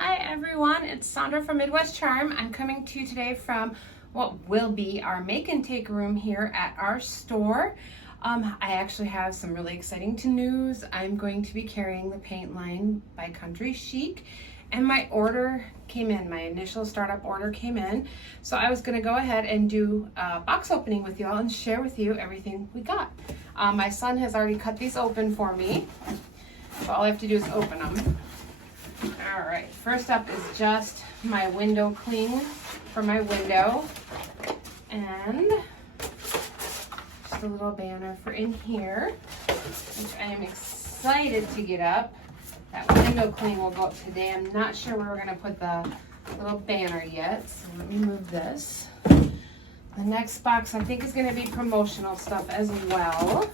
Hi everyone, it's Sandra from Midwest Charm. I'm coming to you today from what will be our make and take room here at our store. I actually have some really exciting news. I'm going to be carrying the paint line by Country Chic, and my order came in. My initial startup order came in, so I was going to go ahead and do a box opening with y'all and share with you everything we got. My son has already cut these open for me, so all I have to do is open them. All right, first up is just my window cling for my window, and just a little banner for in here, which I am excited to get up. That window cling will go up today. I'm not sure where we're gonna put the little banner yet, so let me move this. The next box I think is gonna be promotional stuff as well.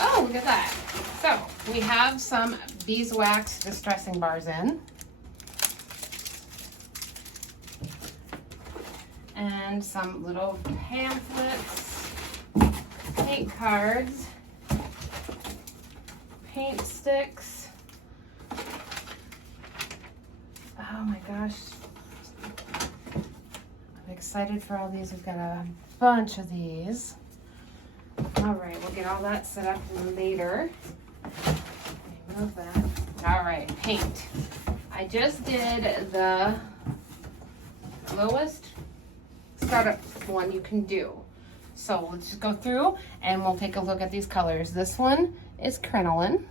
Oh, look at that. So we have some beeswax distressing bars in, and some little pamphlets, paint cards, paint sticks. Oh my gosh, I'm excited for all these. We've got a bunch of these. All right, we'll get all that set up later. Remove that. All right, paint. I just did the lowest startup one you can do. So let's just go through and we'll take a look at these colors. This one is crinoline.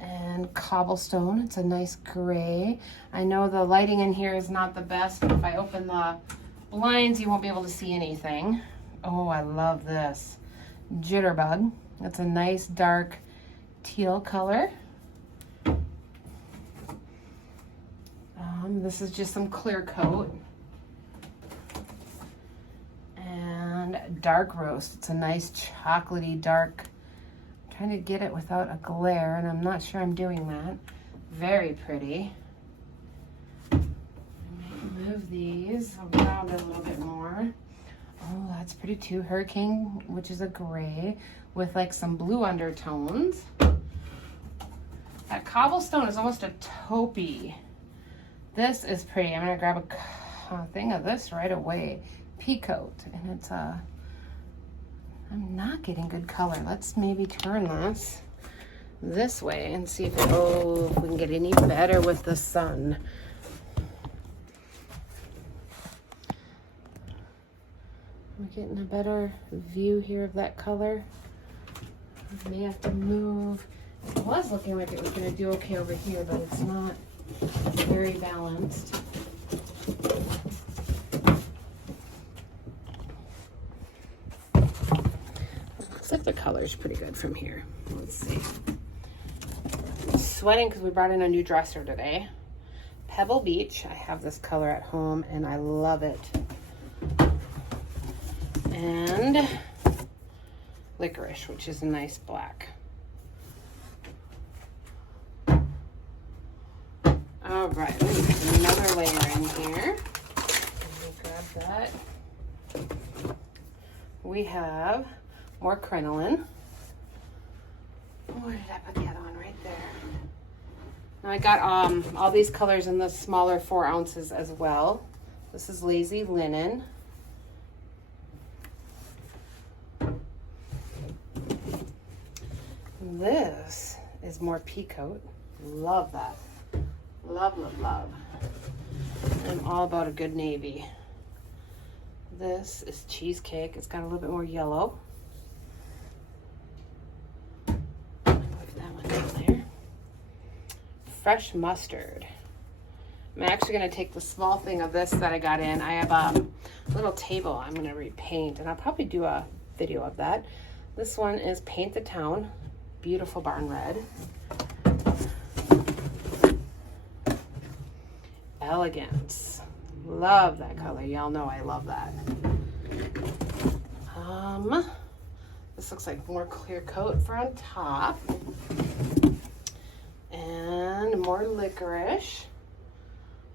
And cobblestone. It's a nice gray. I know the lighting in here is not the best. If I open the blinds, you won't be able to see anything. Oh, I love this. Jitterbug. That's a nice dark teal color. This is just some clear coat. And dark roast. It's a nice chocolatey dark. I'm trying to get it without a glare, and I'm not sure I'm doing that. Very pretty. Move these around a little bit more. Oh, that's pretty too. Hurricane, which is a gray with like some blue undertones. That cobblestone is almost a taupey. This is pretty. I'm gonna grab a thing of this right away. Peacoat, and it's a. I'm not getting good color. Let's maybe turn this way and see if if we can get any better with the sun. We're getting a better view here of that color. I may have to move. It was looking like it was going to do okay over here, but it's not very balanced. Looks like the color's pretty good from here. Let's see. I'm sweating because we brought in a new dresser today. Pebble Beach. I have this color at home and I love it. And licorice, which is a nice black. All right, let me put another layer in here. Let me grab that. We have more crinoline. Where did I put the other one? Right there. Now I got all these colors in the smaller 4 ounces as well. This is Lazy Linen. This is more peacoat. Love that. Love, love, love. I'm all about a good navy. This is cheesecake. It's got a little bit more yellow. Put that one down there. Fresh mustard. I'm actually going to take the small thing of this that I got in. I have a little table I'm going to repaint, and I'll probably do a video of that. This one is Paint the Town. Beautiful barn red. Elegance. Love that color. Y'all know I love that. This looks like more clear coat for on top. And more licorice.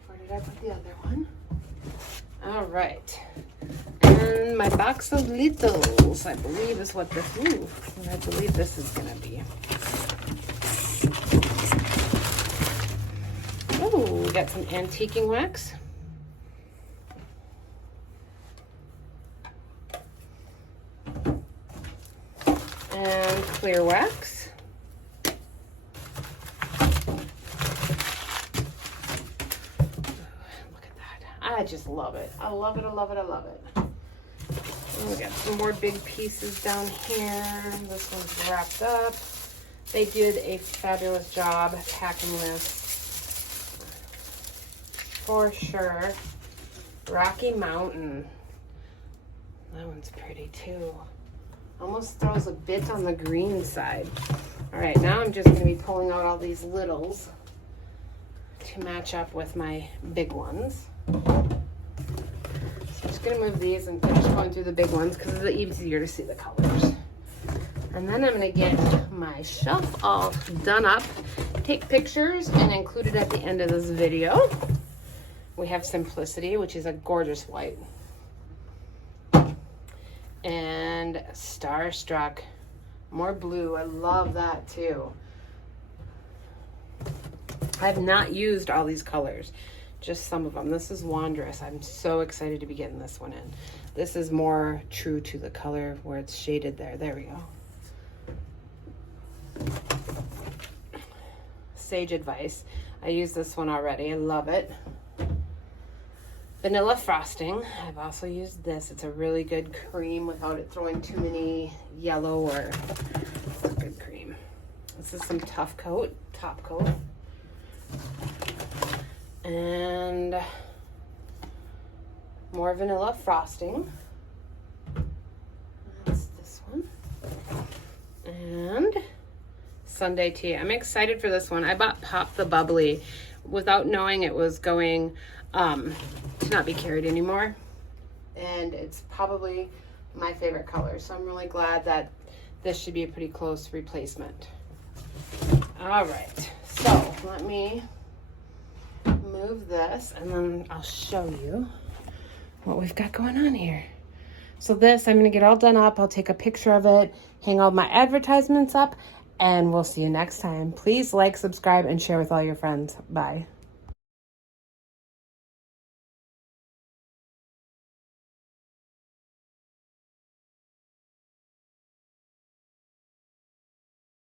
Where did I put the other one? All right. And And my box of littles, I believe is what this, I believe this is gonna be. Oh, we got some antiquing wax. And clear wax. Look at that. I just love it. I love it, I love it, I love it. And we got some more big pieces down here. This one's wrapped up. They did a fabulous job packing this. For sure. Rocky Mountain. That one's pretty too. Almost throws a bit on the green side. All right, now I'm just gonna be pulling out all these littles to match up with my big ones. So I'm just gonna move these and finish going through the big ones because it's easier to see the colors. And then I'm gonna get my shelf all done up, take pictures, and include it at the end of this video. We have Simplicity, which is a gorgeous white. And Starstruck, more blue. I love that too. I've not used all these colors, just some of them. This is Wondrous. I'm so excited to be getting this one in. This is more true to the color where it's shaded there. There we go. Sage Advice. I used this one already. I love it. Vanilla Frosting. I've also used this. It's a really good cream without it throwing too many yellow or it's a good cream. This is some top coat. And more Vanilla Frosting. That's this one. And Sunday Tea. I'm excited for this one. I bought Pop the Bubbly without knowing it was going to not be carried anymore, and it's probably my favorite color, so I'm really glad that this should be a pretty close replacement. All right, so let me move this and then I'll show you what we've got going on here. So this, I'm going to get all done up. I'll take a picture of it, hang all my advertisements up, and we'll see you next time. Please like, subscribe, and share with all your friends. Bye.